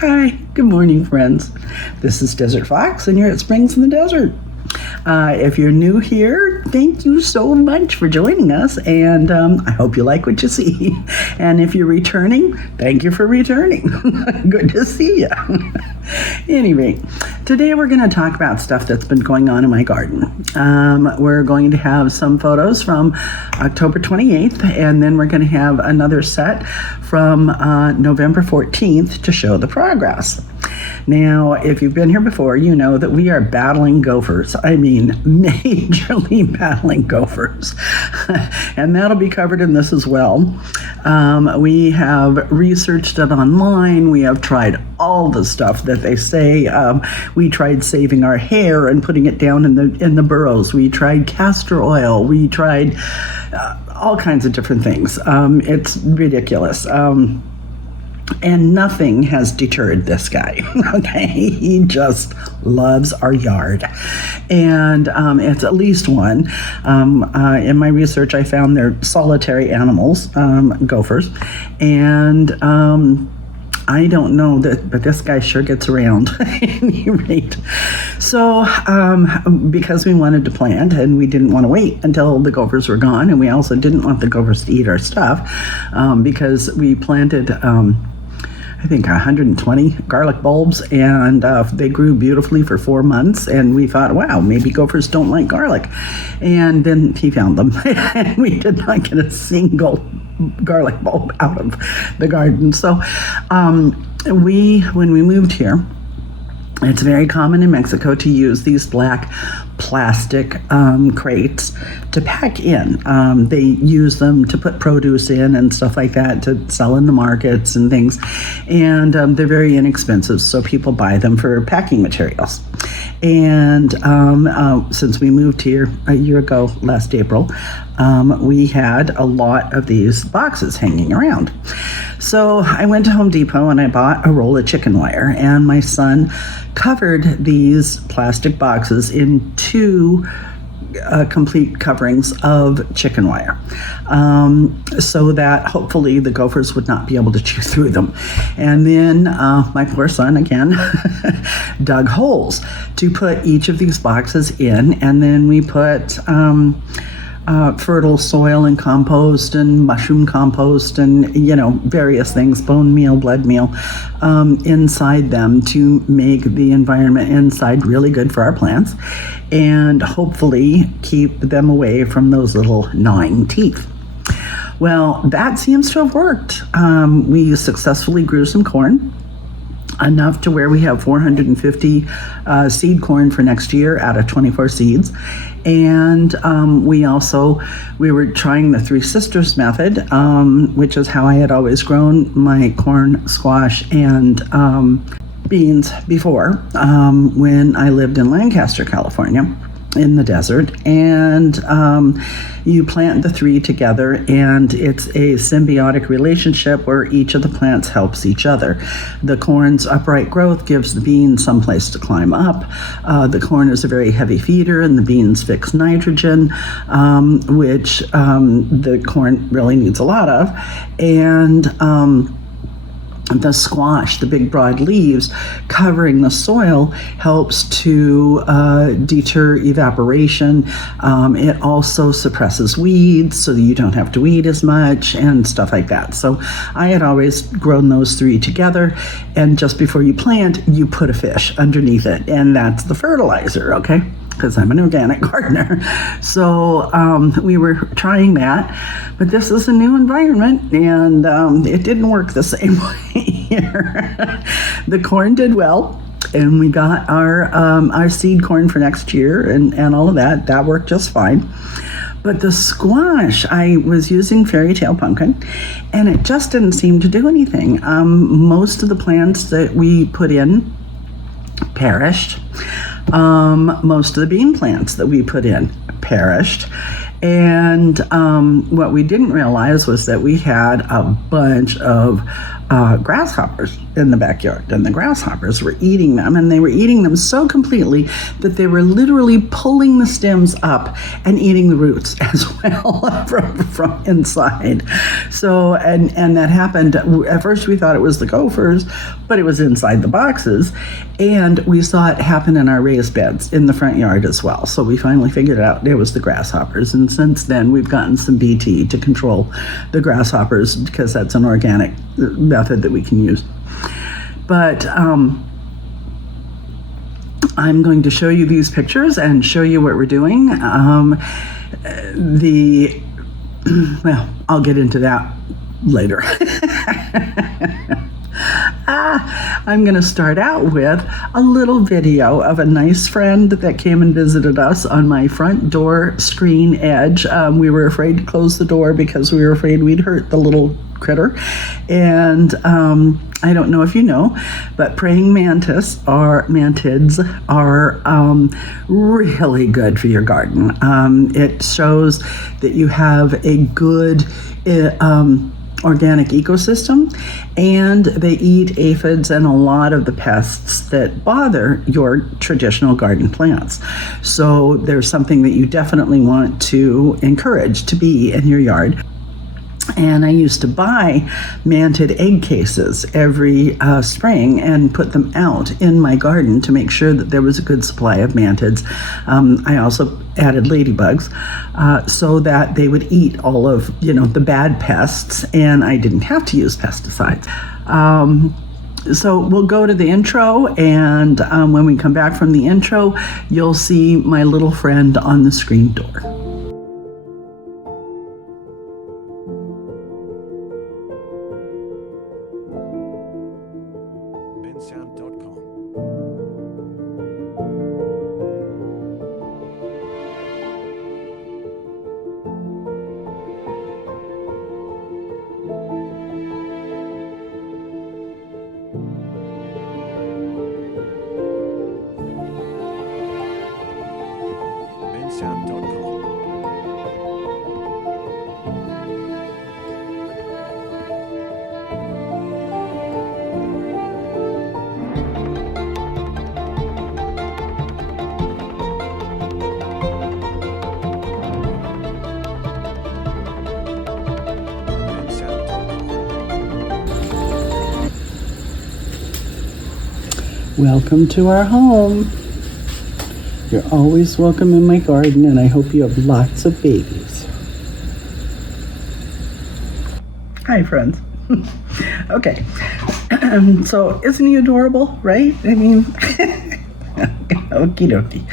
Hi, good morning, friends. This is Desert Fox, and you're at Springs in the Desert. If you're new here, thank you so much for joining us, and I hope you like what you see. And if you're returning, thank you for returning. Good to see you. Anyway, today we're going to talk about stuff that's been going on in my garden. We're going to have some photos from October 28th, and then we're going to have another set from November 14th to show the progress. Now, if you've been here before, you know that we are battling gophers. I mean, majorly battling gophers. And that'll be covered in this as well. We have researched it online. We have tried all the stuff that they say. We tried saving our hair and putting it down in the burrows. We tried castor oil. We tried all kinds of different things. It's ridiculous. And nothing has deterred this guy, okay? He just loves our yard. And it's at least one. In my research, I found they're solitary animals, gophers. And I don't know, but this guy sure gets around at any rate. So because we wanted to plant and we didn't want to wait until the gophers were gone, and we also didn't want the gophers to eat our stuff, because we planted I think 120 garlic bulbs, and they grew beautifully for 4 months, and we thought, wow, maybe gophers don't like garlic. And then he found them, and we did not get a single garlic bulb out of the garden. So when we moved here, it's very common in Mexico to use these black plastic crates to pack in. They use them to put produce in and stuff like that to sell in the markets and things. And they're very inexpensive, so people buy them for packing materials. And since we moved here a year ago, last April, we had a lot of these boxes hanging around. So I went to Home Depot and I bought a roll of chicken wire, and my son covered these plastic boxes in 2 complete coverings of chicken wire, so that hopefully the gophers would not be able to chew through them. And then my poor son again dug holes to put each of these boxes in, and then we put fertile soil and compost and mushroom compost and, various things, bone meal, blood meal, inside them to make the environment inside really good for our plants and hopefully keep them away from those little gnawing teeth. Well, that seems to have worked. We successfully grew some corn, enough to where we have 450 seed corn for next year out of 24 seeds. And we were trying the Three Sisters method, which is how I had always grown my corn, squash, and beans before, when I lived in Lancaster, California, in the desert. And you plant the 3 together, and it's a symbiotic relationship where each of the plants helps each other. The corn's upright growth gives the beans someplace to climb up. The corn is a very heavy feeder, and the beans fix nitrogen, which the corn really needs a lot of. And the squash, the big broad leaves covering the soil, helps to deter evaporation. It also suppresses weeds so that you don't have to weed as much and stuff like that. So I had always grown those 3 together, and just before you plant, you put a fish underneath it, and that's the fertilizer, okay? Because I'm an organic gardener. So we were trying that, but this is a new environment, and it didn't work the same way here. The corn did well, and we got our seed corn for next year and all of that. That worked just fine. But the squash, I was using Fairytale Pumpkin, and it just didn't seem to do anything. Most of the plants that we put in perished. Most of the bean plants that we put in perished. And what we didn't realize was that we had a bunch of grasshoppers in the backyard, and the grasshoppers were eating them, and they were eating them so completely that they were literally pulling the stems up and eating the roots as well from inside. So, and that happened. At first we thought it was the Gophers, but it was inside the boxes, and we saw it happen in our raised beds in the front yard as well. So we finally figured out it was the grasshoppers, and since then we've gotten some BT to control the grasshoppers, because that's an organic method that we can use. But I'm going to show you these pictures and show you what we're doing. Well, I'll get into that later. I'm going to start out with a little video of a nice friend that came and visited us on my front door screen edge. We were afraid to close the door because we were afraid we'd hurt the little critter. And I don't know if you know, but praying mantids are really good for your garden. It shows that you have a good organic ecosystem, and they eat aphids and a lot of the pests that bother your traditional garden plants. So there's something that you definitely want to encourage to be in your yard. And I used to buy mantid egg cases every spring and put them out in my garden to make sure that there was a good supply of mantids. I also added ladybugs so that they would eat all of the bad pests, and I didn't have to use pesticides. So we'll go to the intro, and when we come back from the intro, you'll see my little friend on the screen door. Welcome to our home. You're always welcome in my garden, and I hope you have lots of babies. Hi, friends. Okay. So isn't he adorable, right? I mean, okie dokie.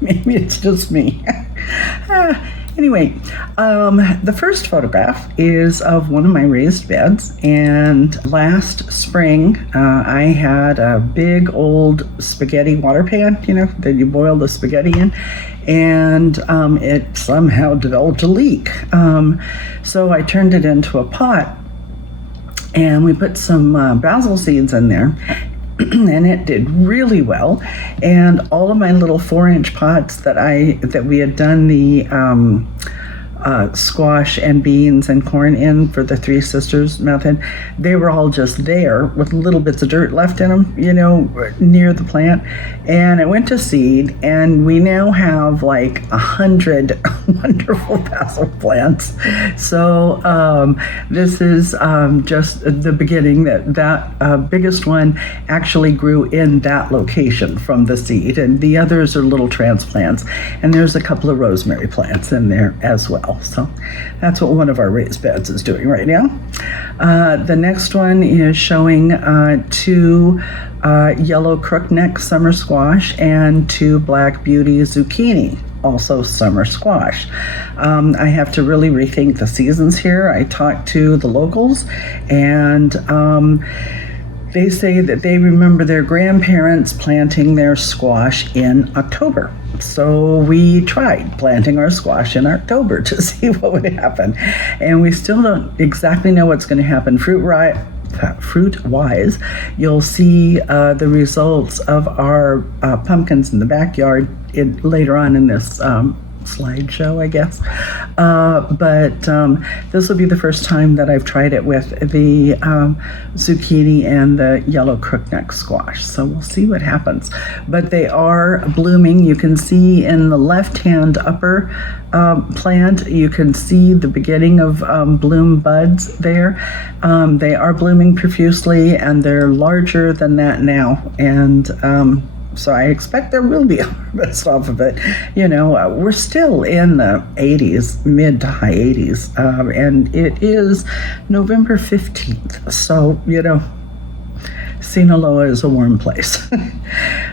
Maybe it's just me. Anyway, the first photograph is of one of my raised beds, and last spring I had a big old spaghetti water pan, that you boil the spaghetti in, and it somehow developed a leak. So I turned it into a pot, and we put some basil seeds in there, and it did really well. And all of my little 4-inch pots that we had done the squash and beans and corn in for the Three Sisters method, they were all just there with little bits of dirt left in them, near the plant. And it went to seed, and we now have like 100 wonderful basil plants. So this is just the beginning. That biggest one actually grew in that location from the seed, and the others are little transplants. And there's a couple of rosemary plants in there as well. So that's what one of our raised beds is doing right now. The next one is showing 2 yellow crookneck summer squash and 2 black beauty zucchini, also summer squash. I have to really rethink the seasons here. I talked to the locals, and they say that they remember their grandparents planting their squash in October. So we tried planting our squash in October to see what would happen. And we still don't exactly know what's going to happen fruit-wise. You'll see the results of our pumpkins in the backyard later on in this slideshow, I guess. But this will be the first time that I've tried it with the zucchini and the yellow crookneck squash. So we'll see what happens. But they are blooming. You can see in the left-hand upper plant, you can see the beginning of bloom buds there. They are blooming profusely, and they're larger than that now. And so I expect there will be a harvest off of it. You know, we're still in the 80s, mid to high 80s, and it is November 15th. So, you know, Sinaloa is a warm place.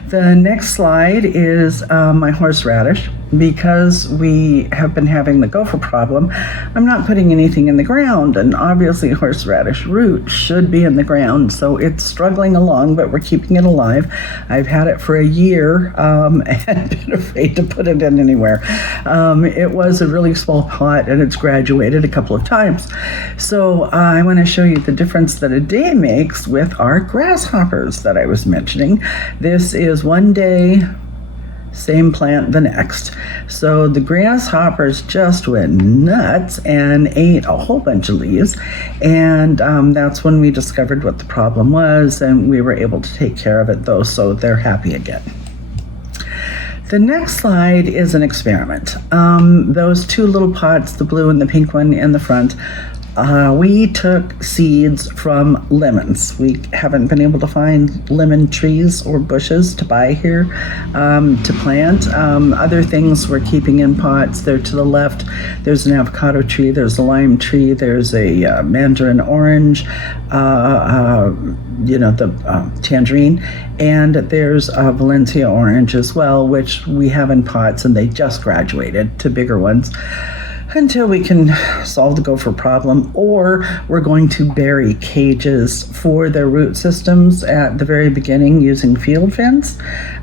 The next slide is my horseradish. Because we have been having the gopher problem, I'm not putting anything in the ground, and obviously horseradish root should be in the ground, so it's struggling along, but we're keeping it alive. I've had it for a year and been afraid to put it in anywhere. It was a really small pot, and it's graduated a couple of times. So I want to show you the difference that a day makes with our grasshoppers that I was mentioning. This is one day, same plant the next. So the grasshoppers just went nuts and ate a whole bunch of leaves, and that's when we discovered what the problem was, and we were able to take care of it though, so they're happy again. The next slide is an experiment. Those two little pots, the blue and the pink one in the front, we took seeds from lemons. We haven't been able to find lemon trees or bushes to buy here to plant. Other things we're keeping in pots. They're to the left. There's an avocado tree, there's a lime tree, there's a mandarin orange, the tangerine, and there's a Valencia orange as well, which we have in pots, and they just graduated to bigger ones until we can solve the gopher problem, or we're going to bury cages for their root systems at the very beginning using field fence.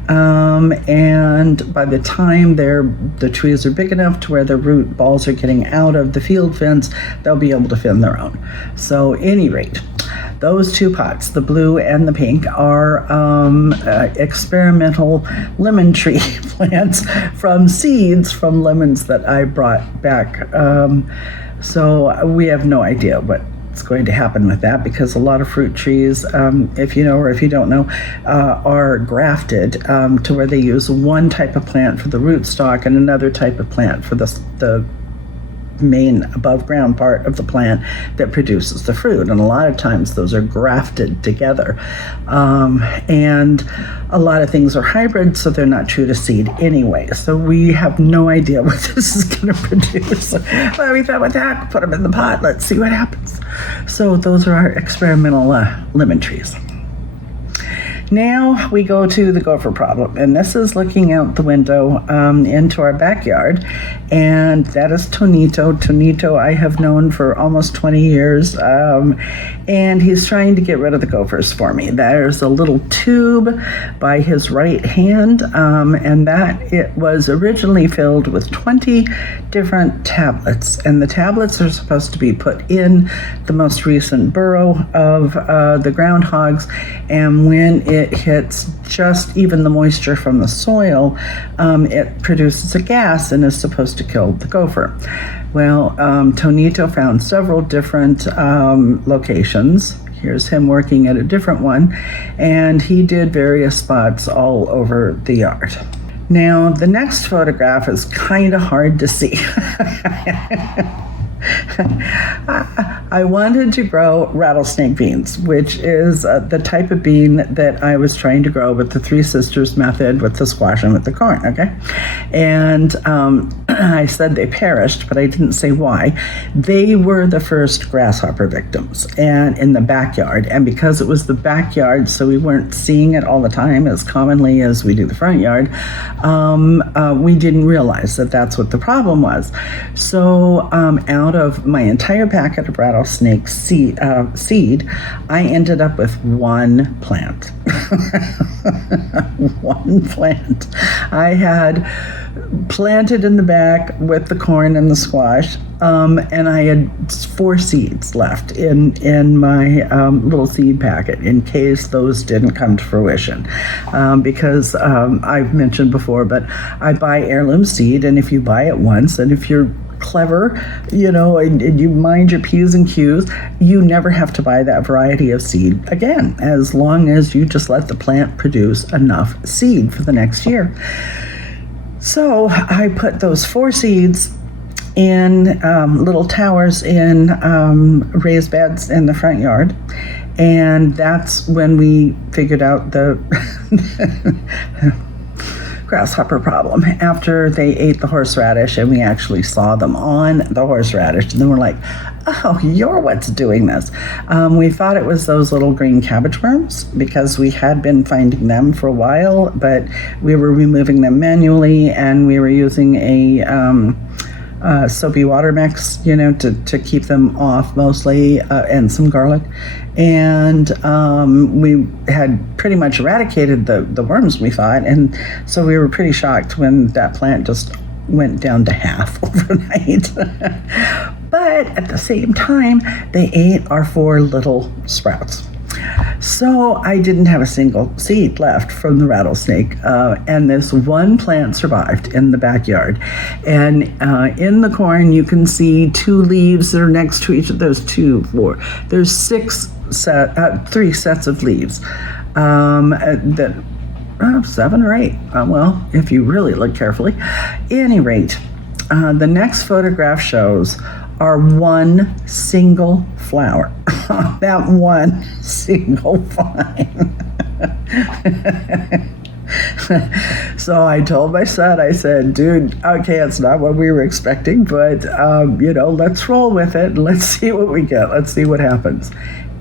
And by the time the trees are big enough to where the root balls are getting out of the field fence, they'll be able to fend their own. So at any rate, those two pots, the blue and the pink, are experimental lemon tree plants from seeds from lemons that I brought back. So we have no idea what's going to happen with that, because a lot of fruit trees, if you know or if you don't know, are grafted to where they use one type of plant for the rootstock and another type of plant for the main above ground part of the plant that produces the fruit, and a lot of times those are grafted together, and a lot of things are hybrid, so they're not true to seed anyway. So we have no idea what this is going to produce. But we thought, what the heck, put them in the pot, let's see what happens. So those are our experimental lemon trees. Now we go to the gopher problem, and this is looking out the window into our backyard, and that is Tonito. Tonito I have known for almost 20 years, and he's trying to get rid of the gophers for me. There's a little tube by his right hand, and that it was originally filled with 20 different tablets, and the tablets are supposed to be put in the most recent burrow of the groundhogs, and when it hits just even the moisture from the soil, it produces a gas and is supposed to kill the gopher. Well, Tonito found several different locations. Here's him working at a different one, and he did various spots all over the yard. Now, the next photograph is kind of hard to see. I wanted to grow rattlesnake beans, which is the type of bean that I was trying to grow with the Three Sisters method, with the squash and with the corn, okay? And I said they perished, but I didn't say why. They were the first grasshopper victims, and in the backyard. And because it was the backyard, so we weren't seeing it all the time as commonly as we do the front yard, we didn't realize that that's what the problem was. So out of my entire packet of rattlesnake seed, I ended up with one plant. One plant I had planted in the back with the corn and the squash, and I had 4 seeds left in my little seed packet in case those didn't come to fruition, because I've mentioned before, but I buy heirloom seed, and if you buy it once, and if you're clever, and you mind your P's and Q's, you never have to buy that variety of seed again, as long as you just let the plant produce enough seed for the next year. So I put those 4 seeds in little towers in raised beds in the front yard, and that's when we figured out the grasshopper problem, after they ate the horseradish and we actually saw them on the horseradish, and then we're like, oh, you're what's doing this. We thought it was those little green cabbage worms because we had been finding them for a while, but we were removing them manually, and we were using a soapy water mix, to keep them off mostly, and some garlic. And we had pretty much eradicated the worms, we thought, and so we were pretty shocked when that plant just went down to half overnight. But at the same time, they ate our 4 little sprouts. So I didn't have a single seed left from the rattlesnake, and this one plant survived in the backyard. And in the corn, you can see 2 leaves that are next to each other. There's 2, 4. There's 3 sets of leaves. That 7 or 8. Well, if you really look carefully. At any rate, the next photograph shows our one single flower. That one single vine. So I told my son, I said, dude, okay, it's not what we were expecting, but, let's roll with it. Let's see what we get. Let's see what happens.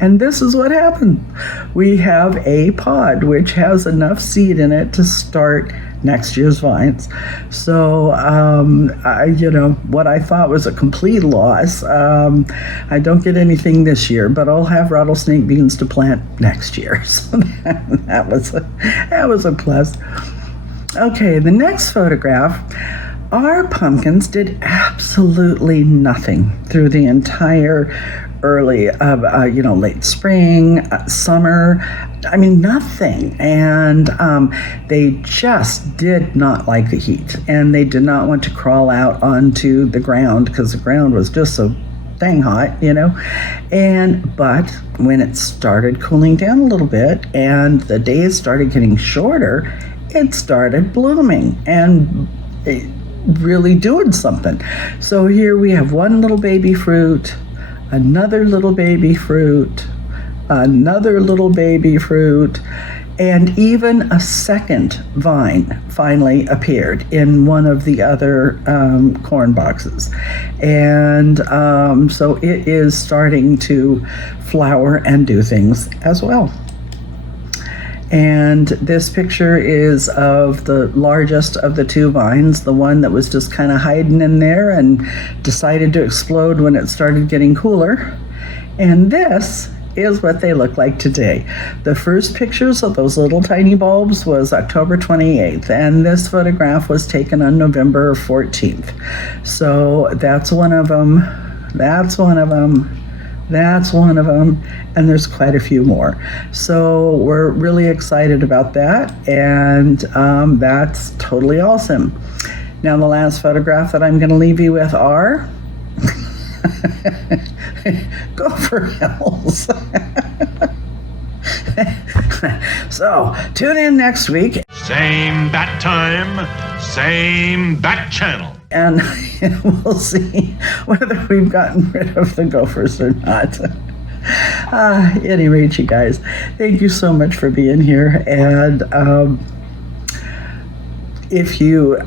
And this is what happened. We have a pod which has enough seed in it to start next year's vines. So, what I thought was a complete loss. I don't get anything this year, but I'll have rattlesnake beans to plant next year. So that was a plus. Okay, the next photograph. Our pumpkins did absolutely nothing through the entire early, late spring, summer. I mean, nothing. And they just did not like the heat, and they did not want to crawl out onto the ground because the ground was just so dang hot, but when it started cooling down a little bit and the days started getting shorter, it started blooming and really doing something. So here we have one little baby fruit, another little baby fruit, another little baby fruit, and even a second vine finally appeared in one of the other corn boxes. And so it is starting to flower and do things as well. And this picture is of the largest of the 2 vines, the one that was just kind of hiding in there and decided to explode when it started getting cooler. And this is what they look like today. The first pictures of those little tiny bulbs was October 28th, and this photograph was taken on November 14th. So that's one of them, that's one of them, that's one of them, and there's quite a few more. So we're really excited about that, and that's totally awesome. Now the last photograph that I'm going to leave you with are Gopher Hills. So tune in next week. Same bat time, same bat channel. And we'll see whether we've gotten rid of the gophers or not. At any rate, you guys, thank you so much for being here. And if you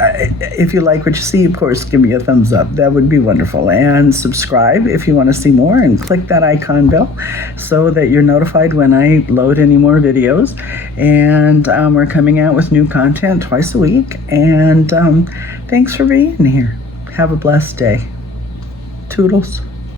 like what you see, of course, give me a thumbs up. That would be wonderful. And subscribe if you want to see more, and click that icon bell so that you're notified when I load any more videos. And we're coming out with new content twice a week. And thanks for being here. Have a blessed day. Toodles.